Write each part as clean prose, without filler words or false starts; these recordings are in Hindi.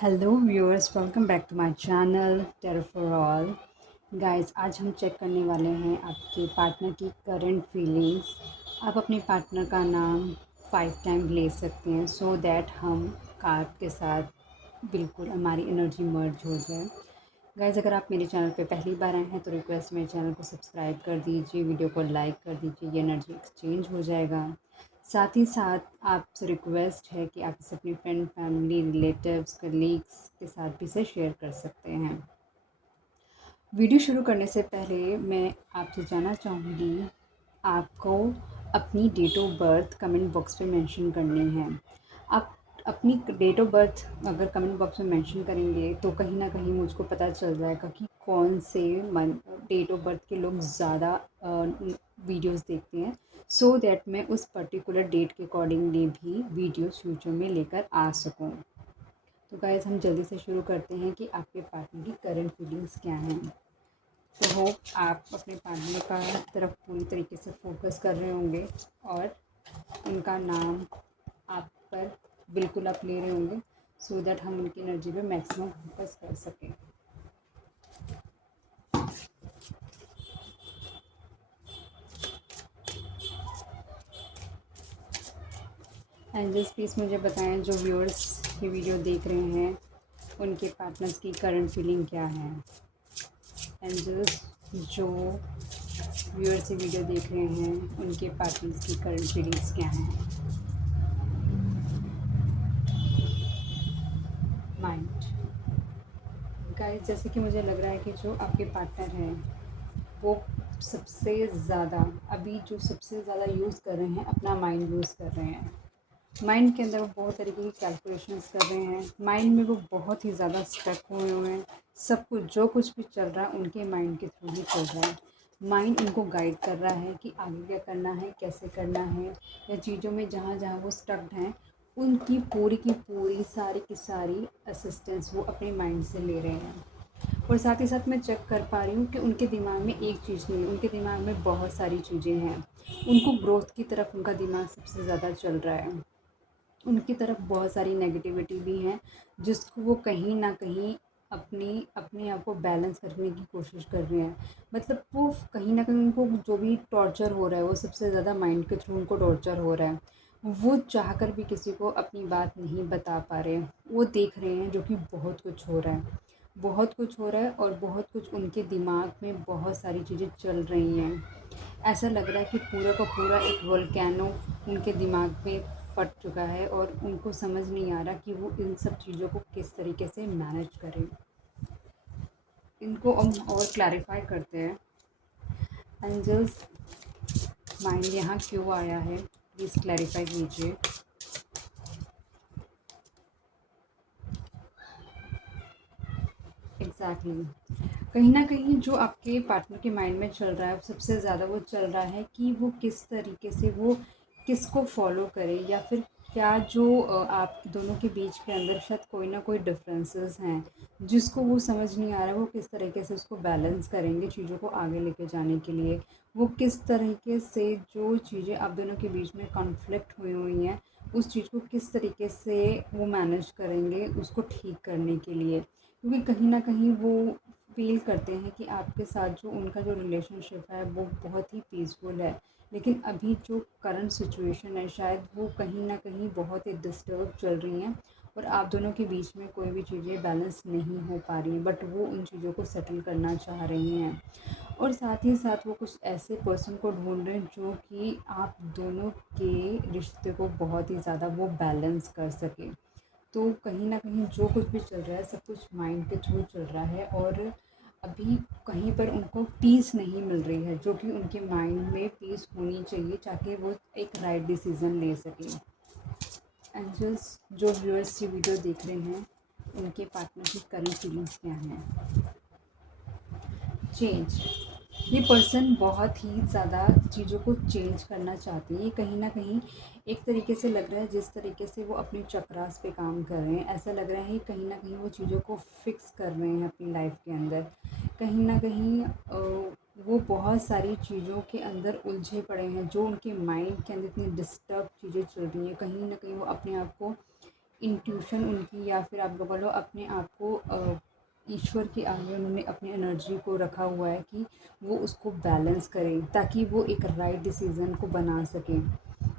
Hello viewers, welcome back to my channel tarot for all. Guys, आज हम चेक करने वाले हैं आपके पार्टनर की करंट फीलिंग्स। आप अपने पार्टनर का नाम 5 टाइम ले सकते हैं सो दैट हम कार्ड के साथ बिल्कुल हमारी एनर्जी मर्ज हो जाए। गाइस, अगर आप मेरे चैनल पे पहली बार आए हैं तो रिक्वेस्ट मेरे चैनल को सब्सक्राइब कर दीजिए, वीडियो को लाइक कर दीजिए, ये एनर्जी एक्सचेंज हो जाएगा। साथ ही साथ आपसे रिक्वेस्ट है कि आप इसे अपनी फ्रेंड, फैमिली, रिलेटिव्स, कलीग्स के साथ भी इसे शेयर कर सकते हैं। वीडियो शुरू करने से पहले मैं आपसे जानना चाहूँगी, आपको अपनी date of birth comment box में मेंशन करनी है। आप अपनी डेट ऑफ बर्थ अगर कमेंट बॉक्स में मेंशन करेंगे तो कहीं ना कहीं मुझको पता चल जाएगा कि कौन से डेट ऑफ बर्थ के लोग ज़्यादा वीडियोस देखते हैं, सो दैट मैं उस पर्टिकुलर डेट के अकॉर्डिंगली भी वीडियोस फ्यूचर में लेकर आ सकूं। तो गाइस, हम जल्दी से शुरू करते हैं कि आपके पार्टनर की करंट फीलिंग्स क्या हैं। तो होप आप अपने पार्टनर का तरफ पूरी तरीके से फोकस कर रहे होंगे और उनका नाम आप पर बिल्कुल आप ले रहे होंगे सो दैट हम उनकी एनर्जी पे मैक्सिमम फोकस कर सकें। एंजल्स प्लीज़ मुझे बताएं, जो व्यूअर्स ये वीडियो देख रहे हैं उनके पार्टनर्स की करंट फीलिंग क्या है। एंजल्स, जो व्यूअर्स ये वीडियो देख रहे हैं उनके पार्टनर्स की करंट फीलिंग्स क्या हैं। माइंड। गाइस, जैसे कि मुझे लग रहा है कि जो आपके पार्टनर हैं वो सबसे ज़्यादा अभी जो सबसे ज़्यादा यूज़ कर रहे हैं अपना माइंड यूज़ कर रहे हैं। माइंड के अंदर वो बहुत तरीके की कैलकुलेशंस कर रहे हैं। माइंड में वो बहुत ही ज़्यादा स्टक हुए हैं। सब कुछ जो कुछ भी चल रहा है उनके माइंड के थ्रू ही चल रहा है। माइंड उनको गाइड कर रहा है कि आगे क्या करना है, कैसे करना है, या चीज़ों में जहाँ जहाँ वो स्टक्ड हैं उनकी पूरी की पूरी सारी की सारी असिस्टेंस वो अपने माइंड से ले रहे हैं। और साथ ही साथ मैं चेक कर पा रही हूँ कि उनके दिमाग में एक चीज़ नहीं है, उनके दिमाग में बहुत सारी चीज़ें हैं। उनको ग्रोथ की तरफ उनका दिमाग सबसे ज़्यादा चल रहा है। उनकी तरफ बहुत सारी नेगेटिविटी भी है जिसको वो कहीं ना कहीं अपने आप को बैलेंस करने की कोशिश कर रहे हैं। मतलब वो कहीं ना कहीं उनको जो भी टॉर्चर हो रहा है वो सबसे ज़्यादा माइंड के थ्रू उनको टॉर्चर हो रहा है। वो चाहकर भी किसी को अपनी बात नहीं बता पा रहे हैं। वो देख रहे हैं जो कि बहुत कुछ हो रहा है, बहुत कुछ हो रहा है और बहुत कुछ उनके दिमाग में बहुत सारी चीज़ें चल रही हैं। ऐसा लग रहा है कि पूरा का पूरा एक वोल्केनो उनके दिमाग में फट चुका है और उनको समझ नहीं आ रहा कि वो इन सब चीज़ों को किस तरीके से मैनेज करें। इनको हम और क्लैरिफाई करते हैं। एंजल्स, माइंड यहाँ क्यों आया है, प्लीज़ क्लैरिफाई कीजिए। एग्जैक्टली कहीं ना कहीं जो आपके पार्टनर के माइंड में चल रहा है सबसे ज़्यादा वो चल रहा है कि वो किस तरीके से वो किसको फॉलो करे, या फिर क्या जो आप दोनों के बीच के अंदर शायद कोई ना कोई डिफरेंसेस हैं जिसको वो समझ नहीं आ रहा है। वो किस तरीके से उसको बैलेंस करेंगे चीज़ों को आगे लेके जाने के लिए। वो किस तरीके से जो चीज़ें आप दोनों के बीच में कॉन्फ्लिक्ट हुई हुई हैं उस चीज़ को किस तरीके से वो मैनेज करेंगे उसको ठीक करने के लिए। क्योंकि कहीं न कहीं वो फ़ील करते हैं कि आपके साथ जो उनका जो रिलेशनशिप है वो बहुत ही पीसफुल है। लेकिन अभी जो करंट सिचुएशन है शायद वो कहीं न कहीं बहुत ही डिस्टर्ब चल रही हैं और आप दोनों के बीच में कोई भी चीज़ें बैलेंस नहीं हो पा रही हैं, बट वो उन चीज़ों को सेटल करना चाह रही हैं। और साथ ही साथ वो कुछ ऐसे पर्सन को ढूँढ रहे हैं जो कि आप दोनों के रिश्ते को बहुत ही ज़्यादा वो बैलेंस कर सके। तो कहीं न कहीं जो कुछ भी चल रहा है सब कुछ माइंड के थ्रू चल रहा है और अभी कहीं पर उनको पीस नहीं मिल रही है, जो कि उनके माइंड में पीस होनी चाहिए ताकि वो एक राइट डिसीज़न ले सकें। एंजल्स, जो व्यूअर्स ये वीडियो देख रहे हैं उनके पार्टनर की करंट फीलिंग्स क्या हैं। चेंज। ये पर्सन बहुत ही ज़्यादा चीज़ों को चेंज करना चाहते हैं। ये कहीं न कहीं एक तरीके से लग रहा है जिस तरीके से वो अपने चक्रास पे काम कर रहे हैं, ऐसा लग रहा है कहीं न कहीं वो चीज़ों को फ़िक्स कर रहे हैं अपनी लाइफ़ के अंदर। कहीं न कहीं वो बहुत सारी चीज़ों के अंदर उलझे पड़े हैं जो उनके माइंड के अंदर इतनी डिस्टर्ब चीज़ें चल रही हैं। कहीं न कहीं वो अपने आप को इंट्यूशन उनकी, या फिर आप बोलो अपने आप को ईश्वर के आगे उन्होंने अपनी एनर्जी को रखा हुआ है कि वो उसको बैलेंस करें ताकि वो एक राइट डिसीज़न को बना सकें।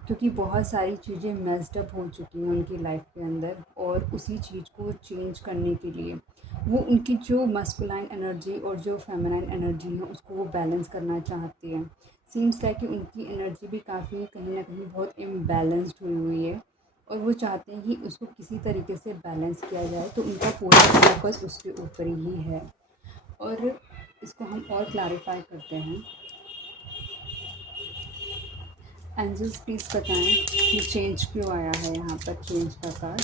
क्योंकि बहुत सारी चीज़ें मेस्ड अप हो चुकी हैं उनकी लाइफ के अंदर, और उसी चीज़ को चेंज करने के लिए वो उनकी जो मस्कुलाइन एनर्जी और जो फेमिनाइन एनर्जी है उसको वो बैलेंस करना चाहती है। सीम्स लाइक कि उनकी एनर्जी भी काफ़ी कहीं ना कहीं बहुत इम्बैलेंस्ड हुई हुई है, और वो चाहते हैं कि उसको किसी तरीके से बैलेंस किया जाए, तो उनका पूरा फोकस उसके ऊपर ही है। और इसको हम और क्लैरिफाई करते हैं। एंजल्स प्लीज़ बताएं ये चेंज क्यों आया है यहाँ पर, चेंज का कार्ड,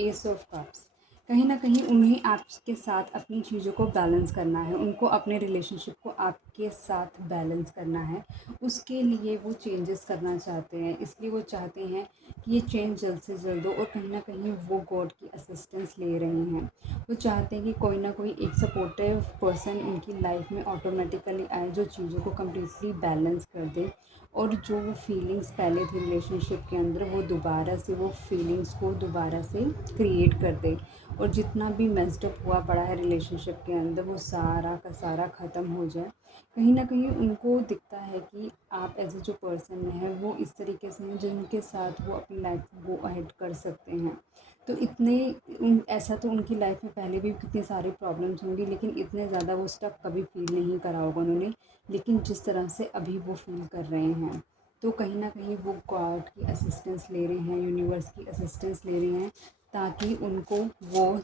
एस ऑफ कप्स। कहीं ना कहीं उन्हें आपके साथ अपनी चीज़ों को बैलेंस करना है, उनको अपने रिलेशनशिप को आपके साथ बैलेंस करना है। उसके लिए वो चेंजेस करना चाहते हैं, इसलिए वो चाहते हैं कि ये चेंज जल्द से जल्द हो, और कहीं ना कहीं वो गॉड की असिस्टेंस ले रहे हैं। वो चाहते हैं कि कोई ना कोई एक सपोर्टिव पर्सन उनकी लाइफ में ऑटोमेटिकली आए, जो चीज़ों को कम्प्लीटली बैलेंस कर दे, और जो वो फीलिंग्स पहले थी रिलेशनशिप के अंदर वो दोबारा से वो फीलिंग्स को दोबारा से क्रिएट कर दे, और जितना भी मेस्ड अप हुआ पड़ा है रिलेशनशिप के अंदर वो सारा का सारा ख़त्म हो जाए। कहीं ना कहीं उनको दिखता है कि आप एज ए जो पर्सन है वो इस तरीके से हैं जिनके साथ वो अपनी लाइफ को गो अहेड कर सकते हैं। तो ऐसा तो उनकी लाइफ में पहले भी कितनी सारी प्रॉब्लम्स होंगी, लेकिन इतने ज़्यादा वो स्टक कभी फील नहीं करा होगा उन्होंने, लेकिन जिस तरह से अभी वो फील कर रहे हैं। तो कहीं ना कहीं वो गॉड की असिस्टेंस ले रहे हैं, यूनिवर्स की असिस्टेंस ले रहे हैं, ताकि उनको वो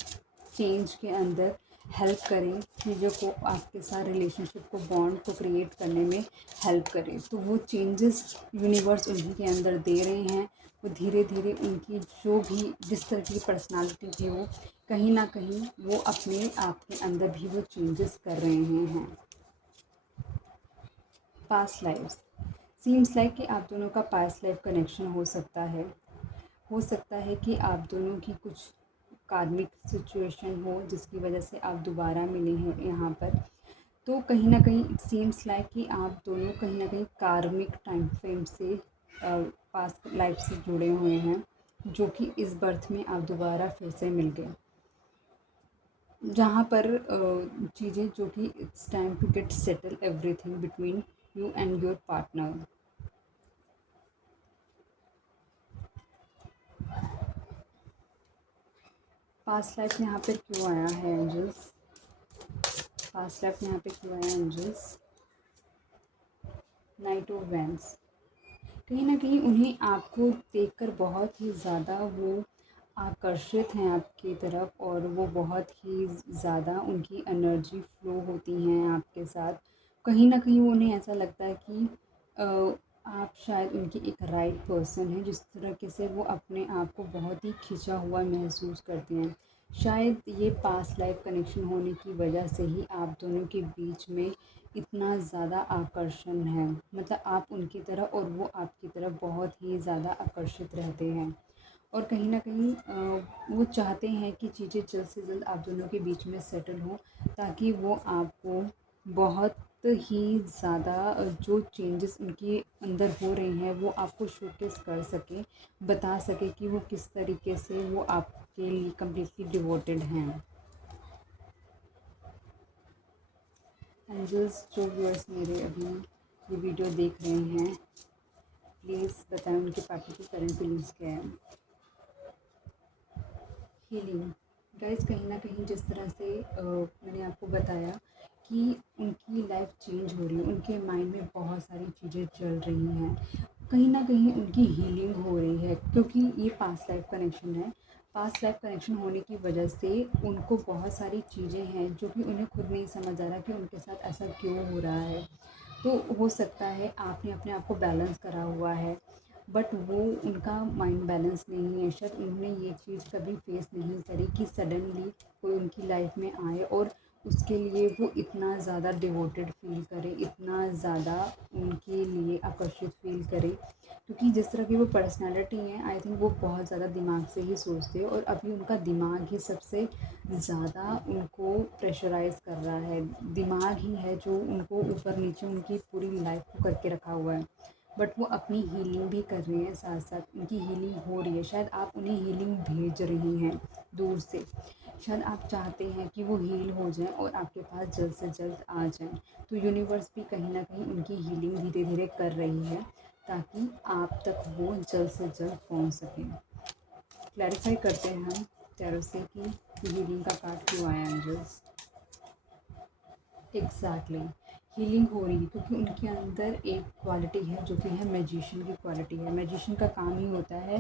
चेंज के अंदर हेल्प करें, चीज़ों को आपके साथ रिलेशनशिप को बॉन्ड को क्रिएट करने में हेल्प करें। तो वो चेंजेस यूनिवर्स उनके अंदर दे रहे हैं। वो धीरे धीरे उनकी जो भी जिस तरह की पर्सनालिटी थी वो कहीं ना कहीं वो अपने आप के अंदर भी वो चेंजेस कर रहे हैं। पास्ट लाइफ्स, सीम्स लाइक कि आप दोनों का पास्ट लाइफ कनेक्शन हो सकता है। हो सकता है कि आप दोनों की कुछ कार्मिक सिचुएशन हो जिसकी वजह से आप दोबारा मिले हैं यहाँ पर। तो कहीं ना कहीं इट सीम्स लाइक कि आप दोनों कहीं ना कहीं कार्मिक टाइम फ्रेम से पास्ट लाइफ से जुड़े हुए हैं, जो कि इस बर्थ में आप दोबारा फिर से मिल गए, जहाँ पर चीज़ें जो कि it's time to get settle everything between you and your partner. Past life में यहाँ पर क्यों आया है एंजल्स, पास्ट लाइफ में यहाँ पे क्यों आया एंजल्स, नाइट ऑफ वैंड्स। कहीं ना कहीं उन्हें आपको देखकर बहुत ही ज़्यादा वो आकर्षित हैं आपकी तरफ, और वो बहुत ही ज़्यादा उनकी एनर्जी फ्लो होती हैं आपके साथ। कहीं ना कहीं उन्हें ऐसा लगता है कि आप शायद उनकी एक राइट पर्सन हैं, जिस तरीके से वो अपने आप को बहुत ही खिंचा हुआ महसूस करते हैं। शायद ये पास्ट लाइफ कनेक्शन होने की वजह से ही आप दोनों के बीच में इतना ज़्यादा आकर्षण है, मतलब आप उनकी तरफ और वो आपकी तरफ बहुत ही ज़्यादा आकर्षित रहते हैं। और कहीं न कहीं वो चाहते हैं कि चीज़ें जल्द से जल्द आप दोनों के बीच में सेटल हों, ताकि वो आपको बहुत ही ज़्यादा जो चेंजेस उनके अंदर हो रहे हैं वो आपको शोकेस कर सकें, बता सकें कि वो किस तरीके से वो आपके लिए कम्प्लीटली डिवोटेड हैं। एंजल्स, जो व्यूअर्स मेरे अभी ये वीडियो देख रहे हैं, प्लीज़ बताएं उनके पार्टी की करंट फीलिंग्स क्या है। हीलिंग, गाइस कहीं ना कहीं जिस तरह से मैंने आपको बताया कि उनकी लाइफ चेंज हो रही है, उनके माइंड में बहुत सारी चीज़ें चल रही हैं, कहीं ना कहीं उनकी हीलिंग हो रही है, क्योंकि ये पास्ट लाइफ कनेक्शन है। पास्ट लाइफ कनेक्शन होने की वजह से उनको बहुत सारी चीज़ें हैं जो कि उन्हें खुद नहीं समझ आ रहा कि उनके साथ ऐसा क्यों हो रहा है। तो हो सकता है आपने अपने आप को बैलेंस करा हुआ है, बट वो उनका माइंड बैलेंस नहीं है। शायद उन्होंने ये चीज़ कभी फेस नहीं करी कि सडनली कोई उनकी लाइफ में आए और उसके लिए वो इतना ज़्यादा डिवोटेड फ़ील करे, इतना ज़्यादा उनके लिए आकर्षित फ़ील करे, क्योंकि जिस तरह की वो पर्सनैलिटी है आई थिंक वो बहुत ज़्यादा दिमाग से ही सोचते हैं, और अभी उनका दिमाग ही सबसे ज़्यादा उनको प्रेशराइज़ कर रहा है। दिमाग ही है जो उनको ऊपर नीचे उनकी पूरी लाइफ को करके रखा हुआ है। बट वो अपनी हीलिंग भी कर रहे हैं, साथ साथ उनकी हीलिंग हो रही है। शायद आप उन्हें हीलिंग भेज रही हैं दूर से। शायद आप चाहते हैं कि वो हील हो जाएं और आपके पास जल्द से जल्द आ जाएं। तो यूनिवर्स भी कहीं ना कहीं उनकी हीलिंग धीरे धीरे कर रही है, ताकि आप तक वो जल्द से जल्द पहुंच सकें। क्लैरिफाई करते हैं हम टैरो से कि हीलिंग का कार्ड क्यों आया एंजल्स। एग्जैक्टली, हीलिंग हो रही है क्योंकि उनके अंदर एक क्वालिटी है जो कि है मैजिशियन की क्वालिटी है। मैजिशियन का काम ही होता है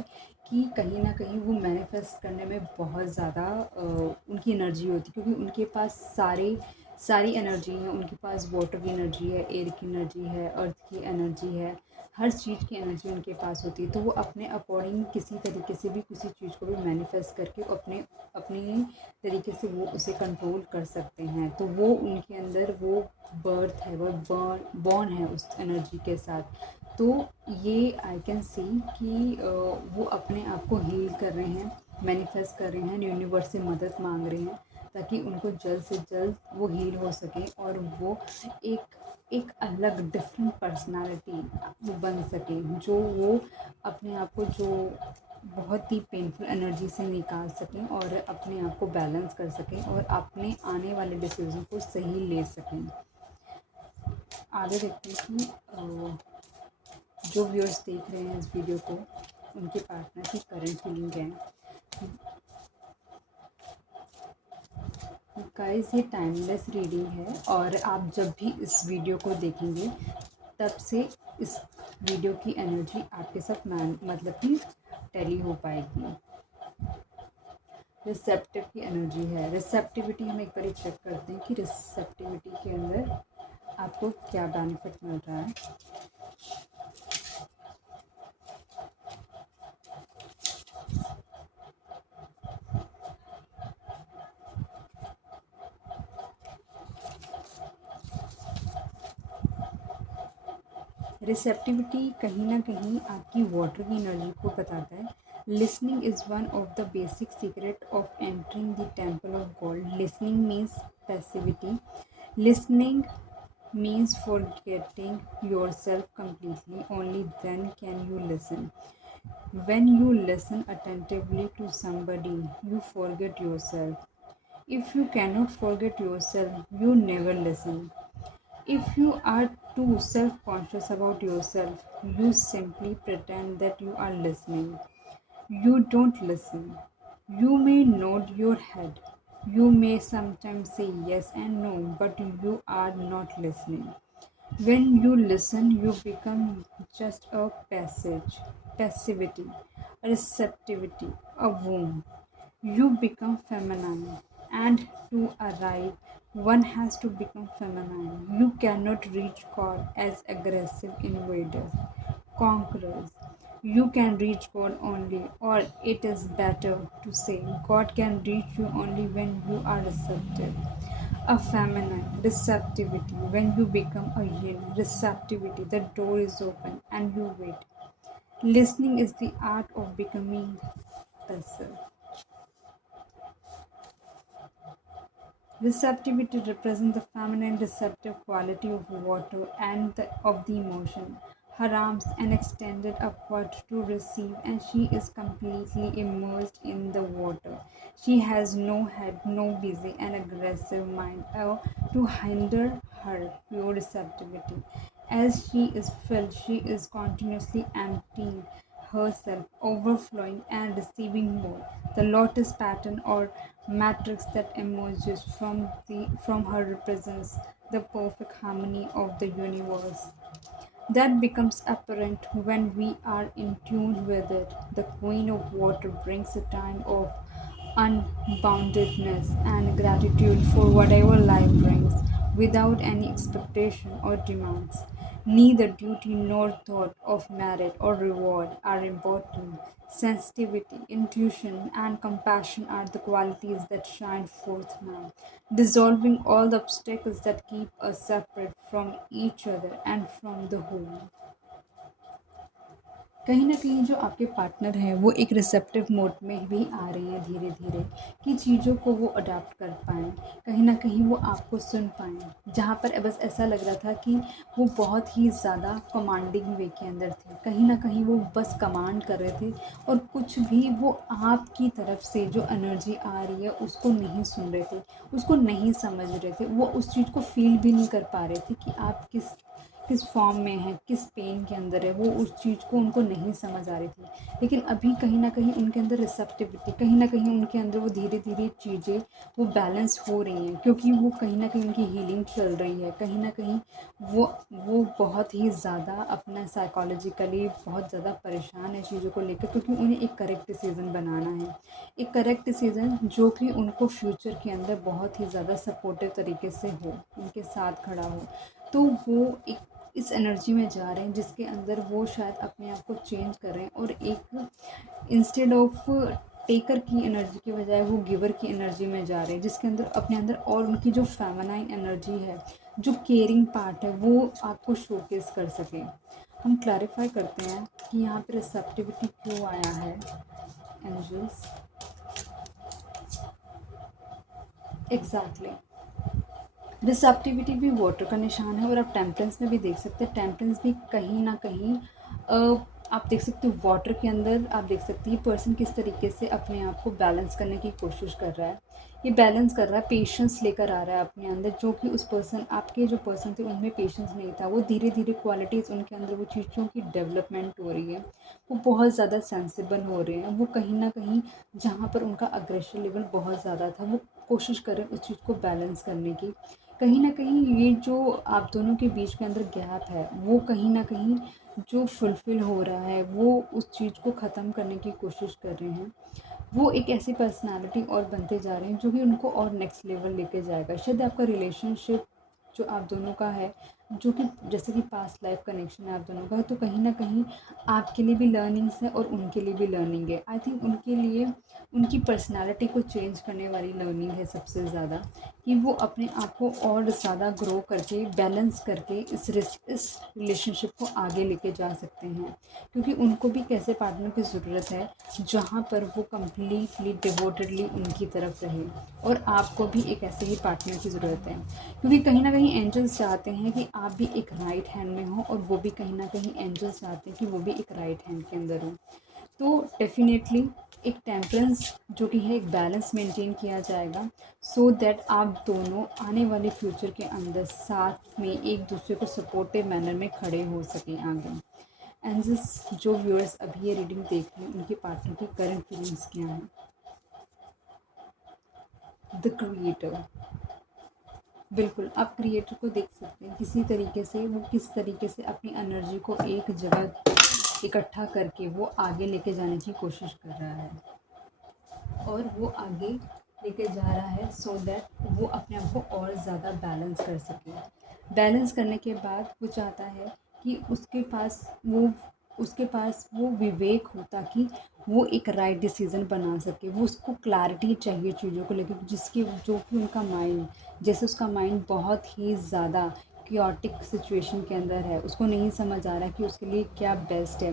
कि कहीं ना कहीं वो मैनिफेस्ट करने में बहुत ज़्यादा उनकी एनर्जी होती है, क्योंकि उनके पास सारी एनर्जी है। उनके पास वाटर की एनर्जी है, एयर की एनर्जी है, अर्थ की एनर्जी है, हर चीज़ की एनर्जी उनके पास होती है। तो वो अपने अकॉर्डिंग किसी तरीके से भी किसी चीज़ को भी मैनिफेस्ट करके अपने अपने तरीके से वो उसे कंट्रोल कर सकते हैं। तो वो उनके अंदर वो बर्थ है, वो बॉर्न है उस एनर्जी के साथ। तो ये आई कैन सी कि वो अपने आप को हील कर रहे हैं, मैनिफेस्ट कर रहे हैं, यूनिवर्स से मदद मांग रहे हैं, ताकि उनको जल्द से जल्द वो हील हो सके और वो एक एक अलग डिफरेंट पर्सनालिटी बन सके, जो वो अपने आप को जो बहुत ही पेनफुल एनर्जी से निकाल सकें और अपने आप को बैलेंस कर सकें और अपने आने वाले डिसीजन को सही ले सकें। आगे देखते हैं कि जो व्यूअर्स देख रहे हैं इस वीडियो को, उनके पार्टनर की करंट फीलिंग है। गाइस, ये टाइमलेस रीडिंग है और आप जब भी इस वीडियो को देखेंगे तब से इस वीडियो की एनर्जी आपके साथ मतलब कि टैली हो पाएगी। रिसेप्टिव की एनर्जी है। रिसेप्टिविटी हम एक बार चेक करते हैं कि रिसेप्टिविटी के अंदर आपको क्या बेनिफिट मिल रहा है। रिसेप्टिविटी कहीं ना कहीं आपकी वाटर की एनर्जी को बताता है। Listening is one of the basic secret of entering the temple of God. Listening means passivity. Listening means forgetting yourself completely. Only then can you listen. When you listen attentively to somebody, you forget yourself. If you cannot forget yourself, you never listen. If you are too self conscious about yourself, you simply pretend that you are listening. You don't listen. You may nod your head. You may sometimes say yes and no, but you are not listening. When you listen, you become just a passivity, a receptivity, a womb. You become feminine, and to arrive, one has to become feminine. You cannot reach God as aggressive invaders, conquerors. You can reach God only, or it is better to say, God can reach you only when you are receptive. A feminine receptivity. When you become a yin receptivity, the door is open and you wait. Listening is the art of becoming passive. Receptivity represents the feminine receptive quality of water and of the emotion. Her arms are extended upward to receive, and she is completely immersed in the water. She has no head, no busy and aggressive mind to hinder her pure receptivity. As she is filled, she is continuously emptying herself, overflowing and receiving more. The lotus pattern or matrix that emerges from her represents the perfect harmony of the universe. That becomes apparent when we are in tune with it. The Queen of Water brings a time of unboundedness and gratitude for whatever life brings, without any expectation or demands. Neither duty nor thought of merit or reward are important. Sensitivity, intuition, and compassion are the qualities that shine forth now, dissolving all the obstacles that keep us separate from each other and from the whole. कहीं न कहीं जो आपके पार्टनर हैं वो एक रिसेप्टिव मोड में भी आ रहे हैं धीरे-धीरे, कि चीज़ों को वो अडॉप्ट कर पाएँ। कहीं न कहीं वो आपको सुन पाएँ। जहाँ पर बस ऐसा लग रहा था कि वो बहुत ही ज़्यादा कमांडिंग वे के अंदर थे। कहीं न कहीं वो बस कमांड कर रहे थे और कुछ भी वो आपकी तरफ से जो एनर्जी आ रही है उसको नहीं सुन रहे थे, उसको नहीं समझ रहे थे। वो उस चीज़ को फ़ील भी नहीं कर पा रहे थे कि आप किस किस फॉर्म में है, किस पेन के अंदर है, वो उस चीज़ को उनको नहीं समझ आ रही थी। लेकिन अभी कहीं न कहीं उनके अंदर रिसेप्टिविटी, कहीं न कहीं उनके अंदर वो धीरे-धीरे चीज़ें वो बैलेंस हो रही हैं, क्योंकि वो कहीं न कहीं उनकी हीलिंग चल रही है। कहीं न कहीं वो वो बहुत ही ज़्यादा अपना साइकोलॉजिकली बहुत ज़्यादा परेशान है चीज़ों को लेकर, क्योंकि उन्हें एक करेक्ट डिसीज़न बनाना है। एक करेक्ट डिसीज़न जो कि उनको फ्यूचर के अंदर बहुत ही ज़्यादा सपोर्टिव तरीके से हो, उनके साथ खड़ा हो। तो वो एक इस एनर्जी में जा रहे हैं जिसके अंदर वो शायद अपने आप को चेंज कर रहे हैं, और एक इंस्टेड ऑफ टेकर की एनर्जी की बजाय वो गिवर की एनर्जी में जा रहे हैं, जिसके अंदर अपने अंदर और उनकी जो फेमिनाइन एनर्जी है, जो केयरिंग पार्ट है, वो आपको शोकेस कर सके। हम क्लैरिफाई करते हैं कि यहाँ पे रिसेप्टिविटी क्यों आया है एंजल्स। एग्जैक्टली, रिसेप्टिविटी भी वाटर का निशान है, और आप टेम्परेंस में भी देख सकते हैं। टेम्परेंस भी कहीं ना कहीं आप देख सकते हो वाटर के अंदर। आप देख सकते हैं पर्सन किस तरीके से अपने आप को बैलेंस करने की कोशिश कर रहा है। ये बैलेंस कर रहा है, पेशेंस लेकर आ रहा है अपने अंदर, जो कि उस पर्सन, आपके जो पर्सन थे उनमें पेशेंस नहीं था। वो धीरे धीरे क्वालिटीज़ उनके अंदर, वो चीज़ों की डेवलपमेंट हो रही है, वो बहुत ज़्यादा सेंसिबल हो रहे हैं। वो कहीं ना कहीं जहाँ पर उनका अग्रेशन लेवल बहुत ज़्यादा था, वो कोशिश कर रहे हैं उस चीज़ को बैलेंस करने की। कहीं न कहीं ये जो आप दोनों के बीच के अंदर गैप है, वो कहीं न कहीं जो फुलफ़िल हो रहा है, वो उस चीज़ को ख़त्म करने की कोशिश कर रहे हैं। वो एक ऐसी पर्सनैलिटी और बनते जा रहे हैं जो कि उनको और नेक्स्ट लेवल लेके जाएगा। शायद आपका रिलेशनशिप जो आप दोनों का है, जो कि जैसे कि पास्ट लाइफ कनेक्शन है आप दोनों का, तो कहीं न कहीं आपके लिए भी लर्निंग्स है और उनके लिए भी लर्निंग है। आई थिंक उनके लिए उनकी पर्सनैलिटी को चेंज करने वाली लर्निंग है सबसे ज़्यादा, कि वो अपने आप को और ज़्यादा ग्रो करके, बैलेंस करके इस रिलेशनशिप को आगे लेके जा सकते हैं। क्योंकि उनको भी कैसे पार्टनर की ज़रूरत है जहाँ पर वो कम्प्लीटली डिवोटेडली उनकी तरफ रहे, और आपको भी एक ऐसे ही पार्टनर की ज़रूरत है। क्योंकि कहीं ना कहीं एंजल्स चाहते हैं कि आप भी एक राइट हैंड में हो, और वो भी कहीं ना कहीं एंजल्स चाहते हैं कि वो भी एक राइट हैंड के अंदर हो। तो डेफिनेटली एक टेम्परेंस जो कि है, एक बैलेंस मेंटेन किया जाएगा, सो दैट आप दोनों आने वाले फ्यूचर के अंदर साथ में एक दूसरे को सपोर्टिव मैनर में खड़े हो सकें आगे। एंड जो व्यूअर्स अभी ये रीडिंग देख रहे हैं, उनके पार्टनर की करंट फीलिंग्स क्या हैं। द क्रिएटर, बिल्कुल आप क्रिएटर को देख सकते हैं किसी तरीके से, वो किस तरीके से अपनी एनर्जी को एक जगह इकट्ठा करके वो आगे लेके जाने की कोशिश कर रहा है, और वो आगे लेके जा रहा है सो दैट वो अपने आप को और ज़्यादा बैलेंस कर सके। बैलेंस करने के बाद वो चाहता है कि उसके पास वो विवेक हो, ताकि वो एक राइट डिसीज़न बना सके। वो उसको क्लैरिटी चाहिए चीज़ों को लेकर, जिसकी जो कि उनका माइंड, जैसे उसका माइंड बहुत ही ज़्यादा क्योटिक सिचुएशन के अंदर है, उसको नहीं समझ आ रहा कि उसके लिए क्या बेस्ट है।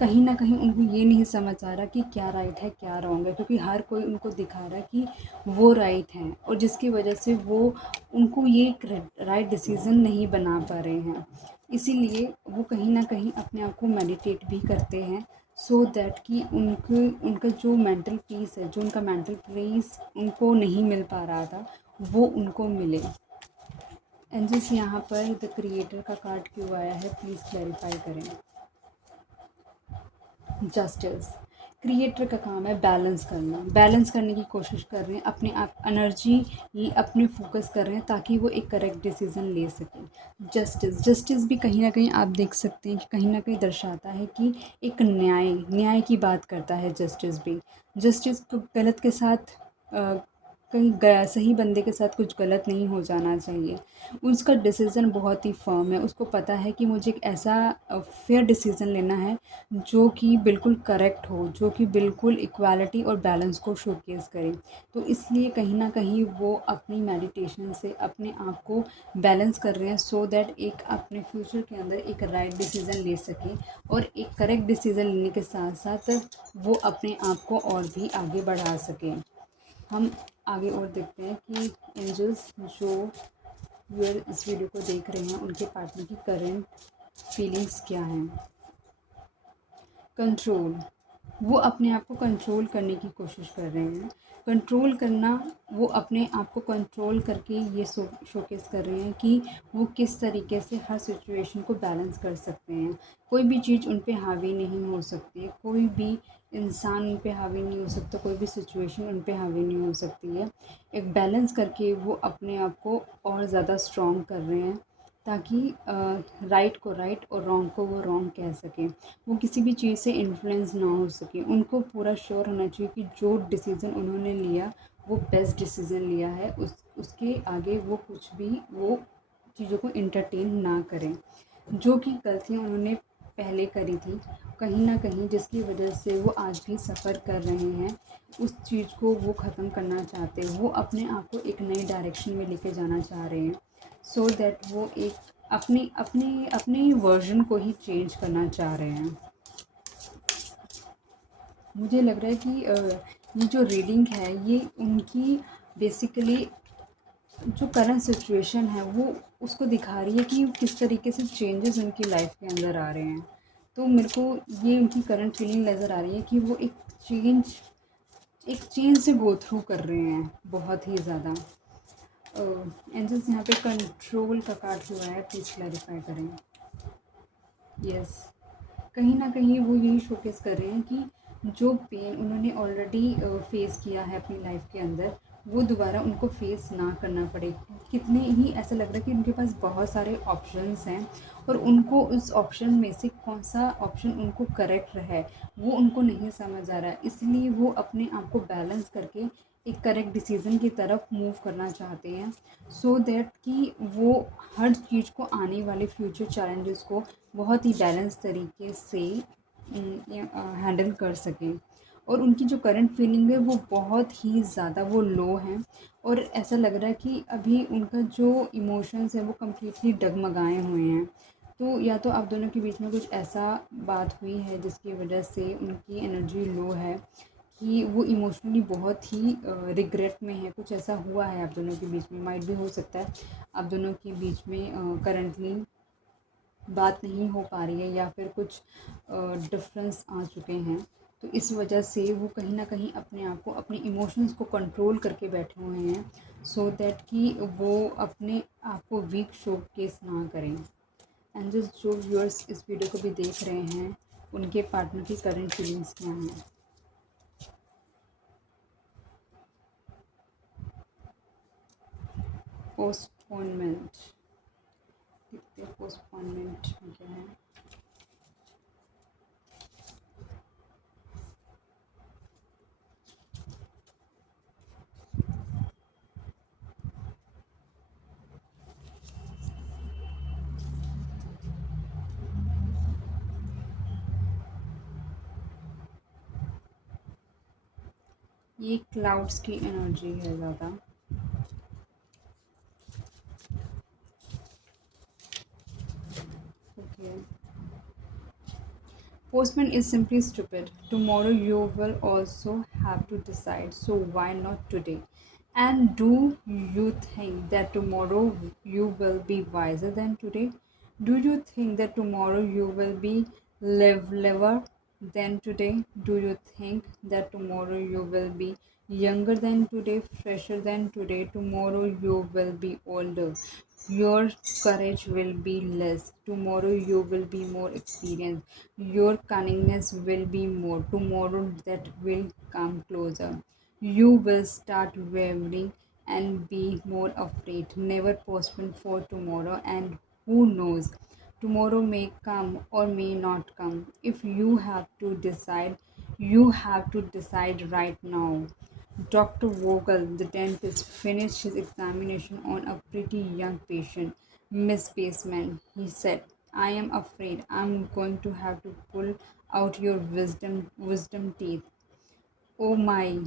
कहीं न कहीं उनको ये नहीं समझ आ रहा कि क्या राइट है, क्या रॉन्ग है, क्योंकि हर कोई उनको दिखा रहा है कि वो राइट हैं, और जिसकी वजह से वो उनको ये एक राइट डिसीज़न नहीं बना पा रहे हैं। इसीलिए वो कहीं न कहीं अपने आप को मेडिटेट भी करते हैं, सो दैट कि उनका जो मेंटल पीस है, जो उनका मेंटल पीस उनको नहीं मिल पा रहा था, वो उनको मिले। एंजल्स यहाँ पर द क्रिएटर का कार्ड क्यों आया है, प्लीज़ क्लैरिफाई करें। जस्टिस, क्रिएटर का काम है बैलेंस करना, बैलेंस करने की कोशिश कर रहे हैं, अपने आप एनर्जी अपने फोकस कर रहे हैं ताकि वो एक करेक्ट डिसीज़न ले सकें। जस्टिस, जस्टिस भी कहीं ना कहीं आप देख सकते हैं कि कहीं ना कहीं दर्शाता है कि एक न्याय की बात करता है। जस्टिस भी, जस्टिस को गलत के साथ कहीं सही बंदे के साथ कुछ गलत नहीं हो जाना चाहिए। उसका डिसीज़न बहुत ही फर्म है, उसको पता है कि मुझे एक ऐसा फेयर डिसीज़न लेना है जो कि बिल्कुल करेक्ट हो, जो कि बिल्कुल इक्वालिटी और बैलेंस को शोकेस करे। तो इसलिए कहीं न कहीं वो अपनी मेडिटेशन से अपने आप को बैलेंस कर रहे हैं, सो दैट एक अपने फ्यूचर के अंदर एक राइट डिसीज़न ले सकें और एक करेक्ट डिसीज़न लेने के साथ साथ वो अपने आप को और भी आगे बढ़ा सकें। हम आगे और देखते हैं कि एंजल्स जो व्यूअर इस वीडियो को देख रहे हैं उनके पार्टनर की करंट फीलिंग्स क्या हैं। कंट्रोल, वो अपने आप को कंट्रोल करने की कोशिश कर रहे हैं। कंट्रोल करना, वो अपने आप को कंट्रोल करके ये शोकेस कर रहे हैं कि वो किस तरीके से हर सिचुएशन को बैलेंस कर सकते हैं। कोई भी चीज़ उन पे हावी नहीं हो सकती, कोई भी इंसान उन पे हावी नहीं हो सकता, कोई भी सिचुएशन उन पे हावी नहीं हो सकती है। एक बैलेंस करके वो अपने आप को और ज़्यादा स्ट्रॉन्ग कर रहे हैं, ताकि राइट को राइट और रॉन्ग को वो रॉन्ग कह सकें। वो किसी भी चीज़ से इन्फ्लुएंस ना हो सके। उनको पूरा श्योर होना चाहिए कि जो डिसीज़न उन्होंने लिया वो बेस्ट डिसीज़न लिया है। उसके आगे वो कुछ भी वो चीज़ों को एंटरटेन ना करें। जो कि गलतियाँ उन्होंने पहले करी थी कहीं न कहीं, जिसकी वजह से वो आज भी सफ़र कर रहे हैं, उस चीज़ को वो ख़त्म करना चाहते हैं। वो अपने आप को एक नई डायरेक्शन में लेके जाना चाह रहे हैं, सो दैट वो एक अपनी अपनी अपने वर्ज़न को ही चेंज करना चाह रहे हैं। मुझे लग रहा है कि ये जो रीडिंग है ये उनकी बेसिकली जो करंट सिचुएशन है वो उसको दिखा रही है कि किस तरीके से चेंजेस उनकी लाइफ के अंदर आ रहे हैं। तो मेरे को ये उनकी करंट फीलिंग नज़र आ रही है कि वो एक चेंज से गो थ्रू कर रहे हैं बहुत ही ज़्यादा। एंजल्स यहाँ पे कंट्रोल का कार्ड हुआ है, प्लीज़ क्लैरिफाई करें। यस, कहीं न कहीं वो यही शोकेस कर रहे हैं कि जो पेन उन्होंने ऑलरेडी फ़ेस किया है अपनी लाइफ़ के अंदर, वो दोबारा उनको फ़ेस ना करना पड़े। कितने ही ऐसा लग रहा है कि उनके पास बहुत सारे ऑप्शंस हैं और उनको उस ऑप्शन में से कौन-सा ऑप्शन उनको करेक्ट है, वो उनको नहीं समझ आ रहा है। इसलिए वो अपने आप को बैलेंस करके एक करेक्ट डिसीज़न की तरफ मूव करना चाहते हैं, सो दैट कि वो हर चीज़ को, आने वाले फ्यूचर चैलेंजेस को बहुत ही बैलेंस तरीके से हैंडल कर सकें। और उनकी जो करंट फीलिंग है वो बहुत ही ज़्यादा वो लो है और ऐसा लग रहा है कि अभी उनका जो इमोशंस है वो कम्प्लीटली डगमगाए हुए हैं। तो या तो आप दोनों के बीच में कुछ ऐसा बात हुई है जिसकी वजह से उनकी एनर्जी लो है, कि वो इमोशनली बहुत ही रिग्रेट में है। कुछ ऐसा हुआ है आप दोनों के बीच में, माइट भी हो सकता है आप दोनों के बीच में करंटली बात नहीं हो पा रही है या फिर कुछ डिफरेंस आ चुके हैं। तो इस वजह से वो कहीं न कहीं अपने आप को, अपने इमोशंस को कंट्रोल करके बैठे हुए हैं, सो दैट कि वो अपने आप को वीक शोकेस ना करें। एंड जो व्यूअर्स इस वीडियो को भी देख रहे हैं उनके पार्टनर की करंट फीलिंग्स क्या हैं। पोस्टपोनमेंट, देखते हैं पोस्टपोनमेंट क्या है। ये क्लाउड्स की एनर्जी है ज़्यादा। Okay, postman is simply stupid. Tomorrow you will also have to decide, so why not today? And do you think that tomorrow you will be wiser than today? Do you think that tomorrow you will be liver than today? Do you think that tomorrow you will be younger than today, fresher than today? Tomorrow you will be older. Your courage will be less. Tomorrow you will be more experienced. Your cunningness will be more. Tomorrow that will come closer. You will start wavering and be more afraid. Never postpone for tomorrow, and who knows? Tomorrow may come or may not come. If you have to decide, you have to decide right now. Dr. Vogel, the dentist, finished his examination on a pretty young patient, Miss Baseman. He said, I am afraid I'm going to have to pull out your wisdom teeth. Oh my,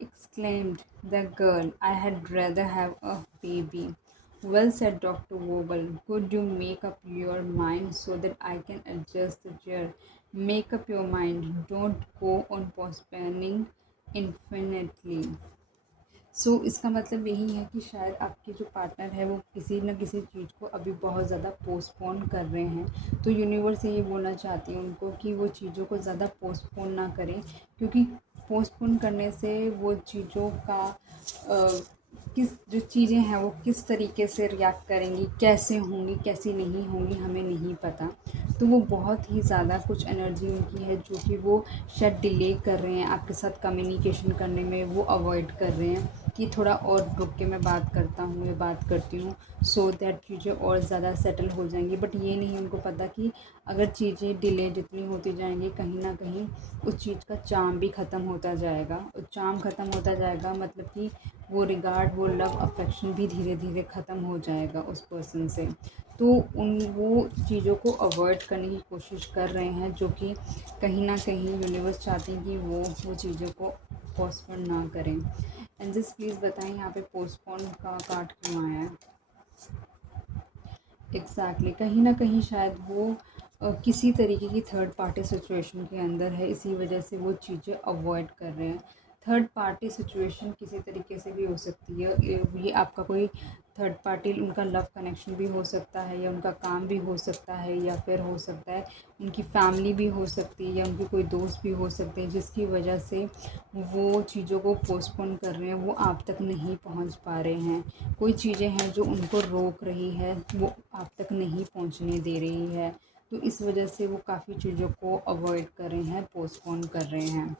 exclaimed the girl. I had rather have a baby. Well said, Dr. Vogel. Could you make up your mind so that I can adjust the chair? Make up your mind. Don't go on postponing infinitely. इसका मतलब यही है कि शायद आपके जो पार्टनर है वो किसी न किसी चीज़ को अभी बहुत ज़्यादा पोस्टपोन कर रहे हैं। तो यूनिवर्स यही बोलना चाहती हूँ उनको कि वो चीज़ों को ज़्यादा पोस्टपोन ना करें, क्योंकि पोस्टपोन करने से वो चीज़ों का किस जो चीज़ें हैं वो किस तरीके से रिएक्ट करेंगी, कैसे होंगी, कैसी नहीं होंगी, हमें नहीं पता। तो वो बहुत ही ज़्यादा कुछ एनर्जी उनकी है जो कि वो शायद डिले कर रहे हैं आपके साथ कम्युनिकेशन करने में, वो अवॉइड कर रहे हैं कि थोड़ा और रुक के मैं बात करता हूँ या बात करती हूँ, सो दैट चीज़ें और ज़्यादा सेटल हो जाएंगी। बट ये नहीं उनको पता कि अगर चीज़ें डिले जितनी होती जाएंगी, कहीं ना कहीं उस चीज़ का चार्म भी ख़त्म होता जाएगा। और चार्म ख़त्म होता जाएगा मतलब कि वो रिगार्ड, वो लव, अफेक्शन भी धीरे धीरे ख़त्म हो जाएगा उस पर्सन से। तो उन वो चीज़ों को अवॉइड करने की कोशिश कर रहे हैं, जो कि कहीं ना कहीं यूनिवर्स चाहती हैं कि वो चीज़ों को पोस्टपोन ना करें। एंजल्स प्लीज़ बताएं यहाँ पे पोस्टपोन का कार्ड क्यों आया है। एग्जैक्टली कहीं ना कहीं शायद वो किसी तरीके की थर्ड पार्टी सिचुएशन के अंदर है, इसी वजह से वो चीज़ें अवॉइड कर रहे हैं। थर्ड पार्टी सिचुएशन किसी तरीके से भी हो सकती है, ये आपका कोई थर्ड पार्टी, उनका लव कनेक्शन भी हो सकता है, या उनका काम भी हो सकता है, या फिर हो सकता है उनकी फैमिली भी हो सकती है, या उनके कोई दोस्त भी हो सकते हैं, जिसकी वजह से वो चीज़ों को पोस्टपोन कर रहे हैं, वो आप तक नहीं पहुंच पा रहे हैं। कोई चीज़ें हैं जो उनको रोक रही है, वो आप तक नहीं पहुंचने दे रही है। तो इस वजह से वो काफ़ी चीज़ों को अवॉइड कर रहे हैं, पोस्टपोन कर रहे हैं।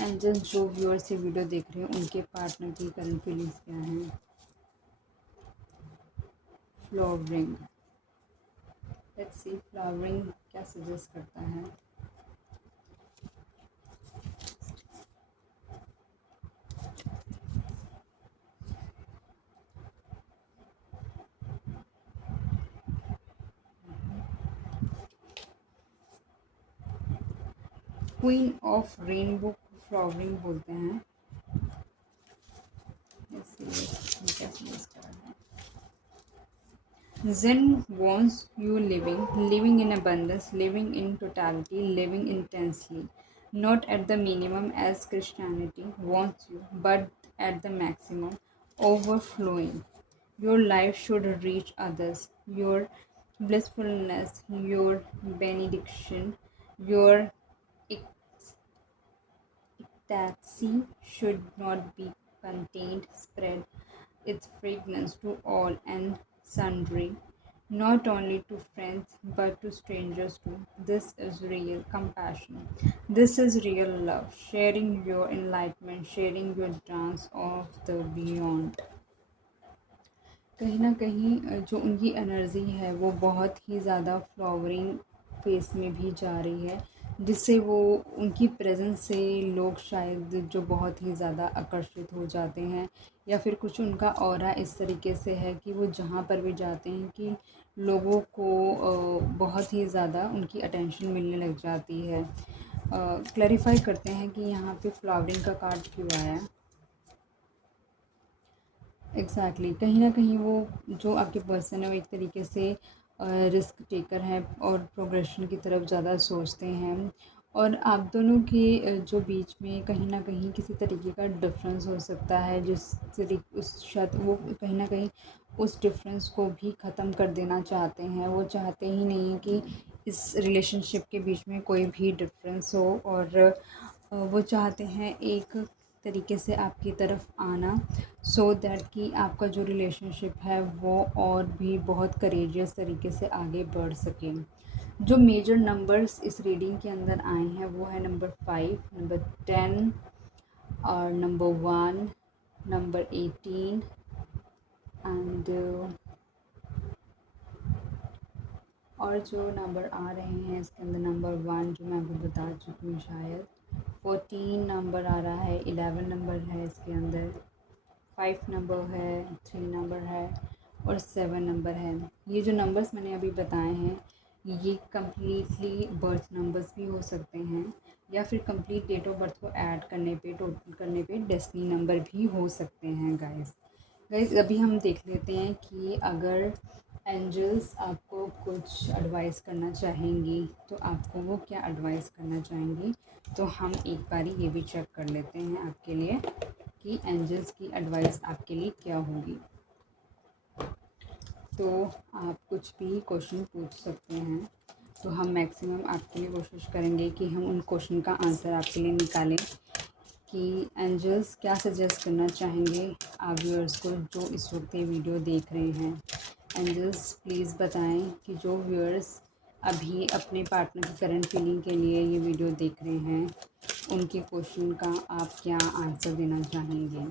एंजल जो व्यूअर्स ये वीडियो देख रहे हैं उनके पार्टनर की करंट फीलिंग्स क्या हैं। फ्लावरिंग, लेट्स सी फ्लावरिंग क्या सजेस्ट करता है। क्वीन ऑफ रेनबो फ्लावरिंग बोलते हैं। क्या सजेस्ट कर रहा है। Zen wants you living in abundance, living in totality, living intensely, not at the minimum as Christianity wants you, but at the maximum, overflowing. Your life should reach others. Your blissfulness, your benediction, your ecstasy should not be contained. Spread its fragrance to all and sundry, not only to friends but to strangers too. This is real compassion. This is real love, sharing your enlightenment, sharing your dance of the beyond. कहीं ना कहीं जो उनकी एनर्जी है वो बहुत ही ज़्यादा फ्लावरिंग फेस में भी जा रही है, जिससे वो उनकी प्रेजेंस से लोग शायद जो बहुत ही ज़्यादा आकर्षित हो जाते हैं, या फिर कुछ उनका ऑरा इस तरीके से है कि वो जहाँ पर भी जाते हैं कि लोगों को बहुत ही ज़्यादा उनकी अटेंशन मिलने लग जाती है। क्लैरिफाई करते हैं कि यहाँ पे फ्लावरिंग का कार्ड क्यों आया है। कहीं ना कहीं वो जो आपके पर्सन है वो एक तरीके से रिस्क टेकर हैं और प्रोग्रेशन की तरफ ज़्यादा सोचते हैं, और आप दोनों के जो बीच में कहीं ना कहीं किसी तरीके का डिफरेंस हो सकता है, जिस तरीके उस शायद वो कहीं ना कहीं उस डिफरेंस को भी ख़त्म कर देना चाहते हैं। वो चाहते ही नहीं हैं कि इस रिलेशनशिप के बीच में कोई भी डिफरेंस हो, और वो चाहते हैं एक तरीके से आपकी तरफ आना, सो दैट कि आपका जो रिलेशनशिप है वो और भी बहुत करेजियस तरीके से आगे बढ़ सके। जो मेजर नंबर्स इस रीडिंग के अंदर आए हैं वो है नंबर 5, नंबर 10 और नंबर 1, नंबर 18 एंड और जो नंबर आ रहे हैं इसके अंदर नंबर 1 जो मैं आपको बता चुकी हूँ शायद, 14 नंबर आ रहा है, 11 नंबर है इसके अंदर, 5 नंबर है, 3 नंबर है और 7 नंबर है। ये जो नंबर्स मैंने अभी बताए हैं ये कम्प्लीटली बर्थ नंबर्स भी हो सकते हैं या फिर कंप्लीट डेट ऑफ बर्थ को ऐड करने पे, टोटल करने पे डेस्टिनी नंबर भी हो सकते हैं गाइस अभी हम देख लेते हैं कि अगर एंजल्स आपको कुछ एडवाइस करना चाहेंगी तो आपको वो क्या एडवाइस करना चाहेंगी। तो हम एक बारी ये भी चेक कर लेते हैं आपके लिए कि एंजल्स की एडवाइस आपके लिए क्या होगी। तो आप कुछ भी क्वेश्चन पूछ सकते हैं, तो हम मैक्सिमम आपके लिए कोशिश करेंगे कि हम उन क्वेश्चन का आंसर आपके लिए निकालें कि एंजल्स क्या सजेस्ट करना चाहेंगे आप व्यूअर्स को जो इस वक्त ये वीडियो देख रहे हैं। एंजल्स प्लीज़ बताएं कि जो व्यूअर्स अभी अपने पार्टनर की करंट फीलिंग के लिए ये वीडियो देख रहे हैं उनके क्वेश्चन का आप क्या आंसर देना चाहेंगे।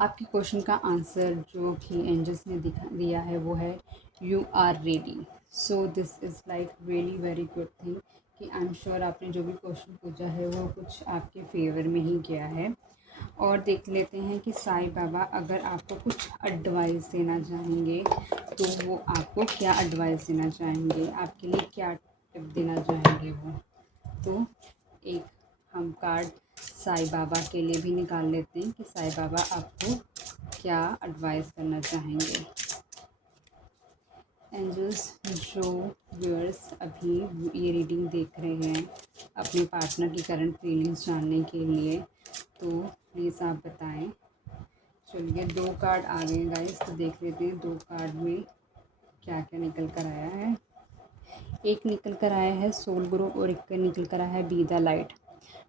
आपके क्वेश्चन का आंसर जो कि एंजल्स ने दिया है वो है you are ready. So this is like really very good thing कि आई एम श्योर आपने जो भी क्वेश्चन पूछा है वो कुछ आपके फेवर में ही गया है। और देख लेते हैं कि साईं बाबा अगर आपको कुछ एडवाइस देना चाहेंगे तो वो आपको क्या एडवाइस देना चाहेंगे, आपके लिए क्या टिप देना चाहेंगे वो। तो एक हम कार्ड साईं बाबा के लिए भी निकाल लेते हैं कि साईं बाबा आपको क्या एडवाइस करना चाहेंगे। एंजल्स जो व्यूअर्स अभी ये रीडिंग देख रहे हैं अपने पार्टनर की करंट फीलिंग्स जानने के लिए तो प्लीज़ आप बताएं। चलिए 2 कार्ड आ गए गाइस, तो देख लेते हैं 2 कार्ड में क्या क्या निकल कर आया है। एक निकल कर आया है सोल गुरु और एक निकल कर आया है be the light.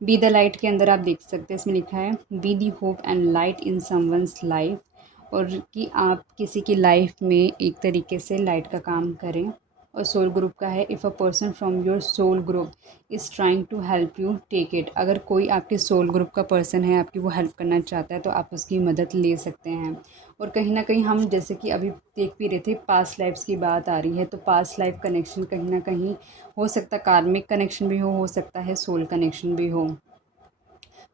Be the light के अंदर आप देख सकते हैं इसमें लिखा है be the hope and light in someone's life, और कि आप किसी की लाइफ में एक तरीके से लाइट का काम करें। और सोल ग्रुप का है if a person from your soul group is trying to help you take it. अगर कोई आपके सोल ग्रुप का पर्सन है आपकी वो हेल्प करना चाहता है तो आप उसकी मदद ले सकते हैं। और कहीं ना कहीं हम जैसे कि अभी देख भी रहे थे पास्ट लाइफ्स की बात आ रही है, तो पास्ट लाइफ कनेक्शन कहीं ना कहीं हो सकता है कार्मिक कनेक्शन भी हो सकता है सोल कनेक्शन भी हो।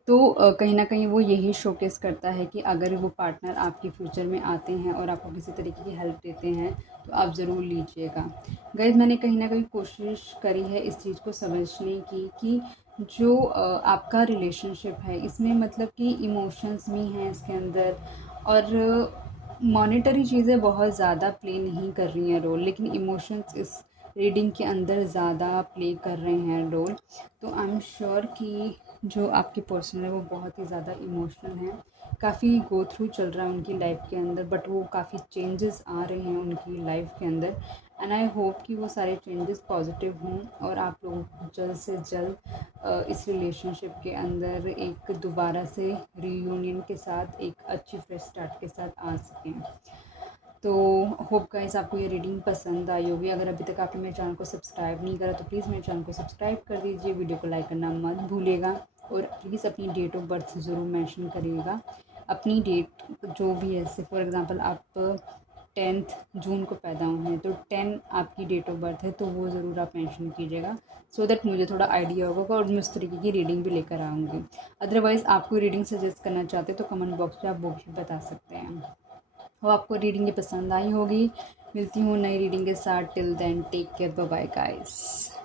तो कहीं न कहीं वो यही शोकेस करता है कि अगर वो पार्टनर आपके फ्यूचर में आते हैं और आपको किसी तरीके की हेल्प देते हैं तो आप ज़रूर लीजिएगा। गाइस मैंने कहीं न कहीं कोशिश करी है इस चीज़ को समझने की कि जो आपका रिलेशनशिप है इसमें मतलब कि इमोशंस भी हैं इसके अंदर, और मॉनेटरी चीज़ें बहुत ज़्यादा प्ले नहीं कर रही हैं रोल, लेकिन इमोशंस इस रीडिंग के अंदर ज़्यादा प्ले कर रहे हैं रोल। तो आई एम श्योर कि जो आपके पर्सन है वो बहुत ही ज़्यादा इमोशनल हैं, काफ़ी गो थ्रू चल रहा है उनकी लाइफ के अंदर, बट वो काफ़ी चेंजेस आ रहे हैं उनकी लाइफ के अंदर। एंड आई होप कि वो सारे चेंजेस पॉजिटिव हों और आप लोगों को जल्द से जल्द इस रिलेशनशिप के अंदर एक दोबारा से रीयूनियन के साथ एक अच्छी फ्रेश स्टार्ट के साथ आ सकें। तो होप गाइस आपको ये रीडिंग पसंद आई होगी। अगर अभी तक आपने मेरे चैनल को सब्सक्राइब नहीं करा तो प्लीज़ मेरे चैनल को सब्सक्राइब कर दीजिए, वीडियो को लाइक करना मत भूलिएगा और प्लीज़ अपनी डेट ऑफ बर्थ ज़रूर मेंशन करिएगा। अपनी डेट जो भी है, जैसे फॉर एग्ज़ाम्पल आप 10th जून को पैदा हुए हैं तो 10 आपकी डेट ऑफ बर्थ है तो वो ज़रूर आप मेंशन कीजिएगा, सो दैट मुझे थोड़ा आइडिया होगा और मैं उस तरीके की रीडिंग भी लेकर आऊँगी। अदरवाइज़ आपको रीडिंग सजेस्ट करना चाहते तो कमेंट बॉक्स में आप वो भी बता सकते हैं। हो आपको रीडिंग ये पसंद आई होगी। मिलती हूँ नई रीडिंग के साथ। Till then take care, bye bye guys.